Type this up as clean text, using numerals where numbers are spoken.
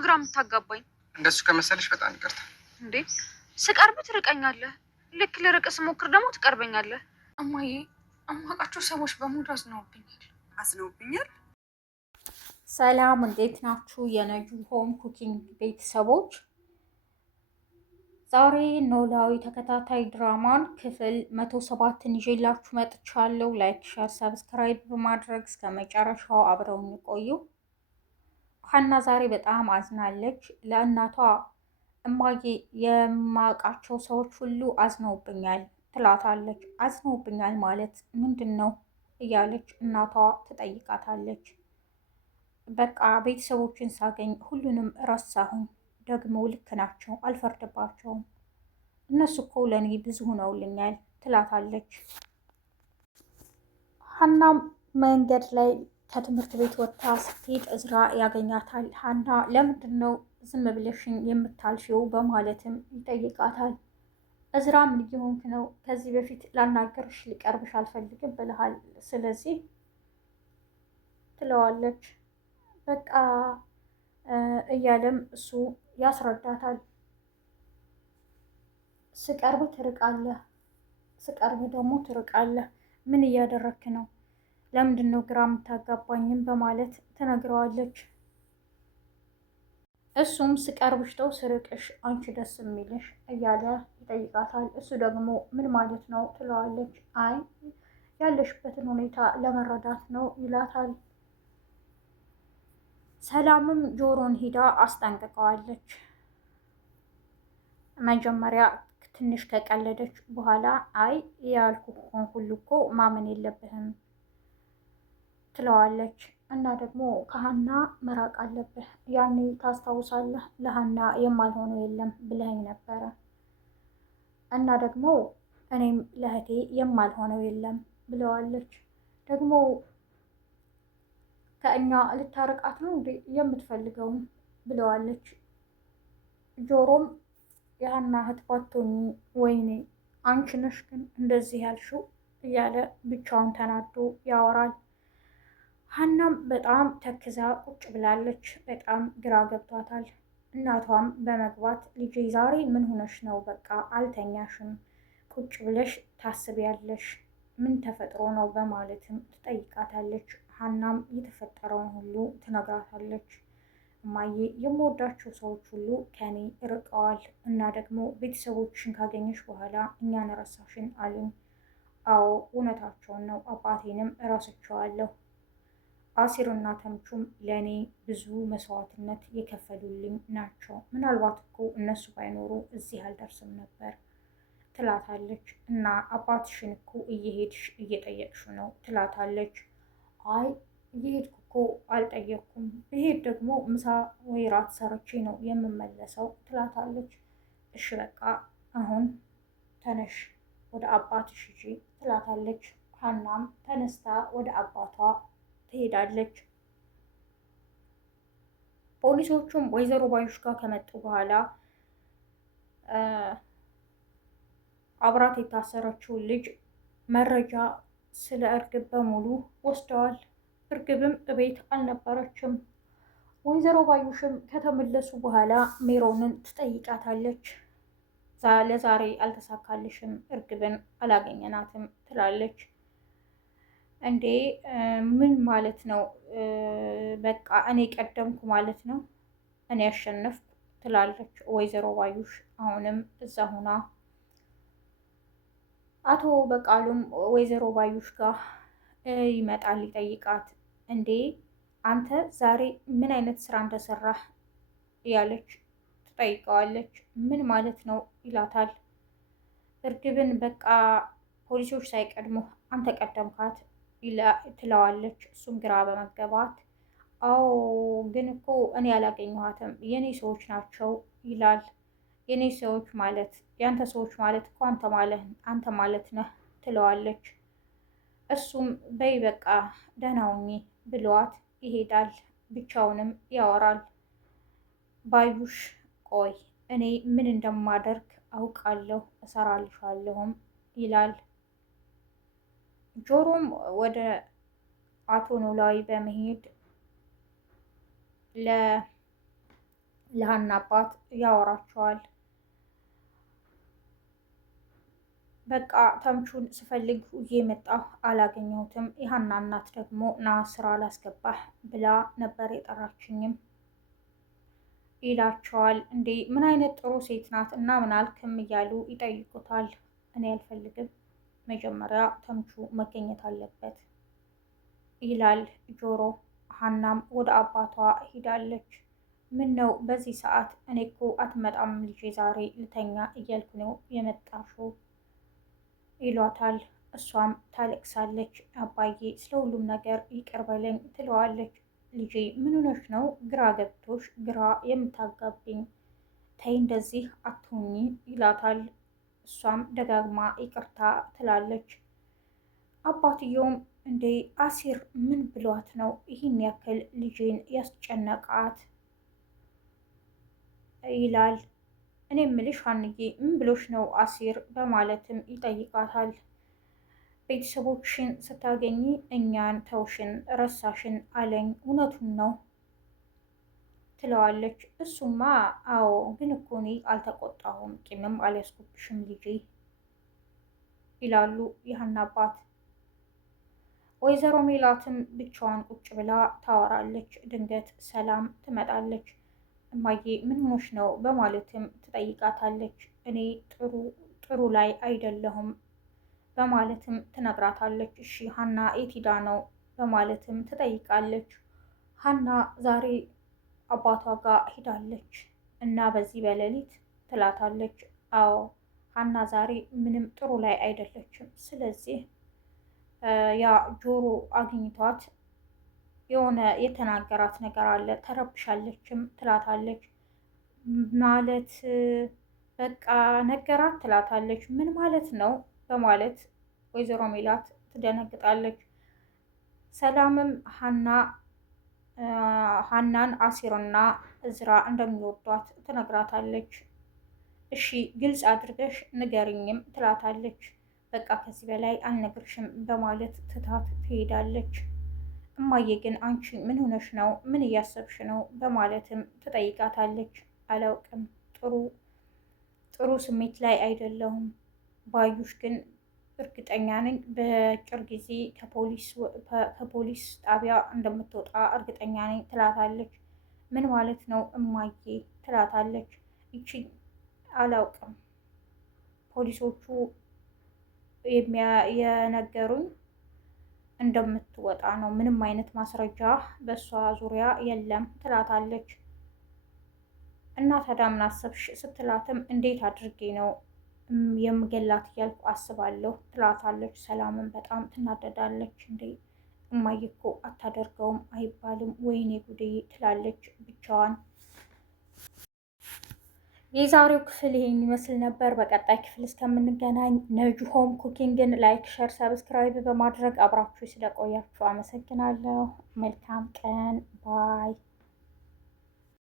ግራ የምታጋባኝ? እንደሱ ከመሰለሽ በጣም ይቅርታ። እንዴ ስቀርብ ትርቀኛለህ፣ ልክ ልርቅ ስሞክር ደግሞ ትቀርበኛለህ። እማዬ እማውቃቸው ሰዎች በሙሉ አዝነውብኛል። ሰላም እንዴት ናችሁ? የነጁ ሆም ኩኪንግ ቤተሰቦች ዛሬ ኖላዊ ተከታታይ ድራማን ክፍል 107ን ይዤላችሁ መጥቻለሁ። ላይክ፣ ሸር፣ ሰብስክራይብ በማድረግ እስከ መጨረሻው አብረውን ይቆዩ። ሀና ዛሬ በጣም አዝናለች። ለእናቷ እማዬ የማውቃቸው ሰዎች ሁሉ አዝነውብኛል ትላታለች። አዝነውብኛል ማለት ምንድን ነው እያለች እናቷ ትጠይቃታለች። በቃ ቤተሰቦችን ሳገኝ ሁሉንም ረሳሁኝ። ደግሞ ልክ ናቸው፣ አልፈርድባቸውም። እነሱ እኮ ለእኔ ብዙ ሆነውልኛል ትላታለች። ሀናም መንገድ ላይ ከትምህርት ቤት ወጥታ ስትሄድ እዝራ ያገኛታል። ሀና ለምንድን ነው ዝም ብለሽኝ የምታልፊው በማለትም ይጠይቃታል። እዝራ ምን እየሆንክ ነው? ከዚህ በፊት ላናገርሽ ሊቀርብሽ አልፈልግም ብለሃል፣ ስለዚህ ትለዋለች። በቃ እያለም እሱ ያስረዳታል። ስቀርብ ትርቃለህ፣ ስቀርብ ደግሞ ትርቃለህ። ምን እያደረክ ነው? ለምንድን ነው ግራ የምታጋባኝም በማለት ትነግረዋለች። እሱም ስቀርብሽ ተው ስርቅሽ አንቺ ደስ የሚልሽ እያለ ይጠይቃታል። እሱ ደግሞ ምን ማለት ነው ትለዋለች። አይ ያለሽበትን ሁኔታ ለመረዳት ነው ይላታል። ሰላምም ጆሮን ሂዳ አስጠንቅቀዋለች። መጀመሪያ ትንሽ ከቀለደች በኋላ አይ ያልኩህን ሁሉ እኮ ማመን የለብህም ትለዋለች። እና ደግሞ ከሀና መራቅ አለብህ፣ ያኔ ታስታውሳለህ ለሀና የማልሆነው የለም ብለኸኝ ነበረ። እና ደግሞ እኔም ለእህቴ የማልሆነው የለም ብለዋለች። ደግሞ ከእኛ ልታርቃት ነው እንዴ የምትፈልገውም ብለዋለች። ጆሮም የሀና እህት ባትሆኚ ወይኔ አንቺ ነሽ ግን እንደዚህ ያልሽው እያለ ብቻውን ተናዶ ያወራል። ሀናም በጣም ተክዛ ቁጭ ብላለች። በጣም ግራ ገብቷታል። እናቷም በመግባት ልጄ ዛሬ ምን ሆነሽ ነው? በቃ አልተኛሽም፣ ቁጭ ብለሽ ታስቢያለሽ፣ ምን ተፈጥሮ ነው በማለትም ትጠይቃታለች። ሀናም የተፈጠረውን ሁሉ ትነግራታለች። እማዬ የምወዳቸው ሰዎች ሁሉ ከኔ ርቀዋል እና ደግሞ ቤተሰቦችን ካገኘሽ በኋላ እኛን ረሳሽን አሉኝ። አዎ እውነታቸውን ነው፣ አባቴንም እረስቸዋለሁ። አሲርና ተምቹም ለእኔ ብዙ መስዋዕትነት የከፈሉልኝ ናቸው። ምናልባት እኮ እነሱ ባይኖሩ እዚህ አልደርስም ነበር ትላታለች። እና አባትሽን እኮ እየሄድሽ እየጠየቅሽ ነው ትላታለች። አይ እየሄድኩ እኮ አልጠየቅኩም፣ ብሄድ ደግሞ ምሳ ወይ ራት ሰርቼ ነው የምመለሰው ትላታለች። እሺ በቃ አሁን ተነሽ ወደ አባትሽ ሂጂ ትላታለች። ሀናም ተነስታ ወደ አባቷ ትሄዳለች። ፖሊሶቹም ወይዘሮ ባዩሽ ጋር ከመጡ በኋላ አብራት የታሰረችውን ልጅ መረጃ ስለ እርግብ በሙሉ ወስደዋል። እርግብም እቤት አልነበረችም። ወይዘሮ ባዩሽም ከተመለሱ በኋላ ሜሮንን ትጠይቃታለች። ለዛሬ አልተሳካልሽም፣ እርግብን አላገኘናትም ትላለች። እንዴ ምን ማለት ነው? በቃ እኔ ቀደምኩ ማለት ነው፣ እኔ ያሸነፍኩ ትላለች ወይዘሮ ባዩሽ አሁንም እዛ ሁና። አቶ በቃሉም ወይዘሮ ባዩሽ ጋር ይመጣል ሊጠይቃት። እንዴ አንተ ዛሬ ምን አይነት ስራ እንደሰራህ እያለች ትጠይቀዋለች። ምን ማለት ነው ይላታል። እርግብን በቃ ፖሊሶች ሳይቀድሙ አንተ ቀደምካት ትለዋለች። እሱም ግራ በመገባት አዎ ግን እኮ እኔ ያላገኘኋትም የኔ ሰዎች ናቸው ይላል። የኔ ሰዎች ማለት ያንተ ሰዎች ማለት እኮ አንተ ማለት ነህ ትለዋለች። እሱም በይ በቃ ደህና ሁኚ ብለዋት ይሄዳል። ብቻውንም ያወራል። ባዩሽ ቆይ እኔ ምን እንደማደርግ አውቃለሁ፣ እሰራልሻለሁም ይላል። ጆሮም ወደ አቶ ኖላዊ በመሄድ ለሀና አባት ያወራቸዋል። በቃ ተምቹን ስፈልግ እየመጣሁ አላገኘሁትም። የሀና እናት ደግሞ ና ስራ ላስገባህ ብላ ነበር የጠራችኝም ይላቸዋል። እንዴ ምን አይነት ጥሩ ሴት ናት እና ምን አልክም እያሉ ይጠይቁታል። እኔ አልፈልግም፣ መጀመሪያ ተምቹ መገኘት አለበት ይላል ጆሮ። ሀናም ወደ አባቷ ሂዳለች። ምን ነው በዚህ ሰዓት? እኔ እኮ አትመጣም ልጄ፣ ዛሬ ልተኛ እያልኩ ነው የመጣሽው ይሏታል። እሷም ታለቅሳለች። አባዬ ስለ ሁሉም ነገር ይቅር በለኝ ትለዋለች። ልጄ ምን ሆነሽ ነው? ግራ ገብቶሽ ግራ የምታጋብኝ? ተይ እንደዚህ አትሁኚ ይላታል። እሷም ደጋግማ ይቅርታ ትላለች። አባትየውም እንዴ አሲር ምን ብሏት ነው ይህን ያክል ልጄን ያስጨነቃት ይላል። እኔ ምልሽ ሀንዬ ምን ብሎሽ ነው አሲር በማለትም ይጠይቃታል። ቤተሰቦችሽን ስታገኚ እኛን ተውሽን ረሳሽን አለኝ፣ እውነቱን ነው ትለዋለች። እሱማ አዎ፣ ግን እኮ እኔ አልተቆጣሁም፣ ቂምም አልያዝኩብሽም ልጄ ይላሉ የሀና አባት። ወይዘሮ ሜላትም ብቻዋን ቁጭ ብላ ታወራለች። ድንገት ሰላም ትመጣለች። እማዬ ምን ሆኖሽ ነው በማለትም ትጠይቃታለች። እኔ ጥሩ ላይ አይደለሁም በማለትም ትነግራታለች። እሺ ሀና የት ሄዳ ነው በማለትም ትጠይቃለች። ሀና ዛሬ አባቷ ጋር ሂዳለች እና በዚህ በሌሊት ትላታለች። አዎ ሀና ዛሬ ምንም ጥሩ ላይ አይደለችም። ስለዚህ ያ ጆሮ አግኝቷት የሆነ የተናገራት ነገር አለ፣ ተረብሻለችም ትላታለች። ማለት በቃ ነገራት ትላታለች። ምን ማለት ነው በማለት ወይዘሮ ሜላት ትደነግጣለች። ሰላምም ሀናን አሲርና እዝራ እንደሚወዷት ትነግራታለች። እሺ ግልጽ አድርገሽ ንገሪኝም ትላታለች። በቃ ከዚህ በላይ አልነግርሽም በማለት ትታት ትሄዳለች። እማዬ ግን አንቺ ምን ሆነሽ ነው? ምን እያሰብሽ ነው? በማለትም ትጠይቃታለች። አላውቅም፣ ጥሩ ስሜት ላይ አይደለሁም። ባዩሽ ግን እርግጠኛ ነኝ በአጭር ጊዜ ከፖሊስ ጣቢያ እንደምትወጣ እርግጠኛ ነኝ ትላታለች። ምን ማለት ነው እማዬ ትላታለች። ይቺ አላውቅም፣ ፖሊሶቹ የነገሩኝ እንደምትወጣ ነው። ምንም አይነት ማስረጃ በእሷ ዙሪያ የለም ትላታለች። እና ታዲያ ምን አሰብሽ ስትላትም እንዴት አድርጌ ነው የምገላት እያልኩ አስባለሁ ትላታለች። ሰላምን በጣም ትናደዳለች። እንዴ እማዬ እኮ አታደርገውም አይባልም፣ ወይኔ ጉዴ ትላለች ብቻዋን። የዛሬው ክፍል ይሄን ይመስል ነበር። በቀጣይ ክፍል እስከምንገናኝ ነጁ ሆም ኩኪንግን ላይክ፣ ሸር፣ ሰብስክራይብ በማድረግ አብራችሁ ስለቆያችሁ አመሰግናለሁ። መልካም ቀን ባይ